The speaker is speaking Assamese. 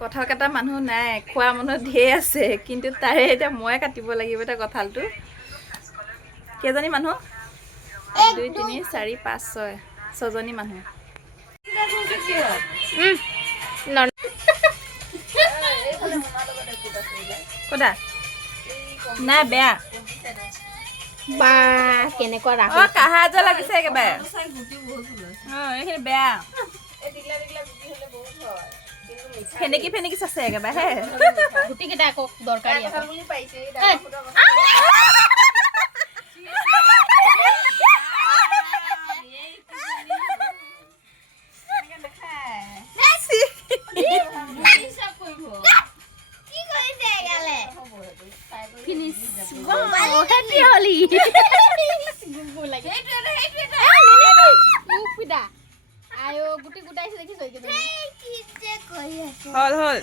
কঁঠাল কাটা মানুহ নাই, খোৱা মানুহ ঢেৰ আছে, কিন্তু তাৰে এতিয়া মই কাটিব লাগিব এতিয়া কঁঠালটো। কেইজনী মানুহ? 1 2 3 4 5 6 6জনী মানুহ। কটা নাই বেয়া বা কেনেকুৱা ৰাখ কাহা যে লাগিছে একেবাৰে। এইখিনি বেয়া ফেনেকি ফেনেকি চাছে একেবাৰে হে গুটি কেইটা আকৌ দৰকাৰী গুটি গুটাইছে দেখিছ হল হল।